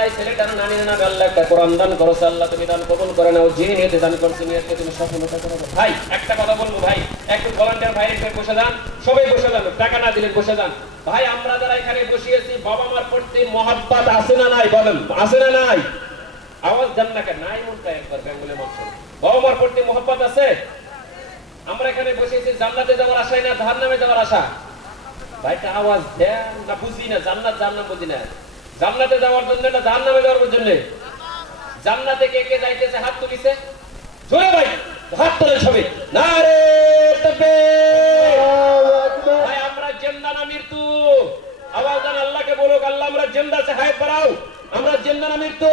আল্লাহ এই ছেলেটার নানির নামে আল্লাহ একটা কোরআন দান করো আল্লাহ, তুমি দান কবুল করে নাও। যে নিয়তে দান করছো নিয়তকে তুমি সফলতা করে দাও। ভাই একটা কথা বলবো ভাই, একটু ভলান্টিয়ার ভাই একটু বসে যান, সবাই বসে যান, টাকা না দিলে বসে যান। ভাই আমরা যারা এখানে বসিয়েছি বাবা মার প্রতি মহব্বত আছে না নাই বলেন, আছে না নাই? আওয়াজ দেন না কেন? নাই মনটা একবার বেঙ্গলের মানুষ, বাবা মার প্রতি মহব্বত আছে? আমরা এখানে বসেছি জান্নাতে যাওয়ার আশায় না জাহান্নামে যাওয়ার আশা? ভাইটা আওয়াজ দেন না, বুঝি না, জান্নাত জাহান্নাম বুঝি না। জান্নাতে যাওয়ার জন্য না জাহান্নামে যাওয়ার জন্য? জান্নাতে কে কে যাইতেছে হাত তুলিছে জোরে ভাই, হাত তোলে সবাই, নারে তাকবীর। ভাই আমরা জিন্দা না মৃত্যু? আওয়াজ দেন, আল্লাহকে বলুক আল্লাহ আমরা জিন্দা আছে, হায়াত বাড়াও, আমরা জিন্দা না মৃত্যু?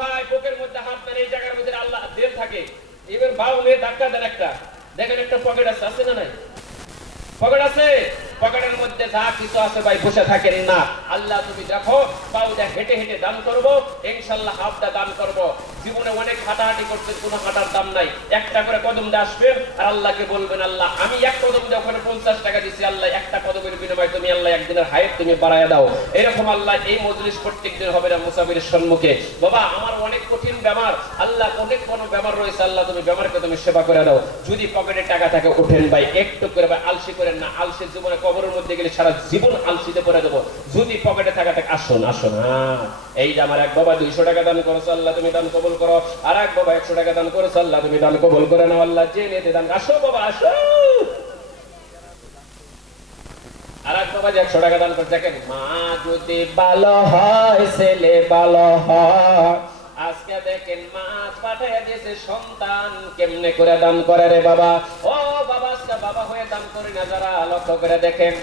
ভাই বুকের মধ্যে হাত দেন, এই জায়গার মধ্যে আল্লাহ দিল থাকে। এবার বাউ নিয়ে ধাক্কা দেন একটা, দেখেন একটা পকেট আছে, আছে না নাই? পকেট আছে, পকেটের মধ্যে যা কিছু আছে ভাই বসে থাকেন না। আল্লাহ তুমি দেখো পাউটা হেঁটে হেঁটে দান করবো, ইনশাআল্লাহ হাফটা দান করবো। জীবনে অনেক হাঁটাহাঁটি করতে কোনো হাঁটার দাম নাই, একটা করে কদম দিয়ে আসবেন আর আল্লাহকে বলবেন আল্লাহ আমি এক কদম দিয়ে ওখানে 50 টাকা দিচ্ছি, আল্লাহ একটা কদমের বিনিময়ে তুমি আল্লাহ একদিনের হায়াত তুমি বাড়ায় দাও। এরকম আল্লাহ এই মজলিস প্রত্যেকদিন হবে না মুসাফিরের সম্মুখে। বাবা আমার অনেক কঠিন বেমার, আল্লাহ অনেক কোনো বেমার রয়েছে, আল্লাহ তুমি বেমারকে তুমি সেবা করে দাও। যদি পকেটে টাকা থাকে ওঠেন ভাই, একটু করে ভাই আলসি করেন না, আলসি জীবনে কবরের মধ্যে গেলে সারা জীবন আলসিতে পড়ে দেবো। যদি পকেটে টাকা থাকে আসুন আসুন। এই যে আমার এক বাবা 200 টাকা দান করেছো আল্লাহ তুমি দান কবুল করো, আর এক বাবা 100 টাকা দান করেছো আল্লাহ তুমি দান কবুল করে নাও। আল্লাহ যে নিতে দান, আসো বাবা আসো। আর এক বাবা 100 টাকা দান করে, দেখেন মা যদি ভালো হয় ছেলে ভালো হয়। আজকে দেখেন মাছ পাঠিয়ে দিয়েছে, সন্তান কেমনে করে দান করে রে বাবা। ও বাবা আজকে বাবা হয়ে দান করি না যারা, লক্ষ্য করে দেখেন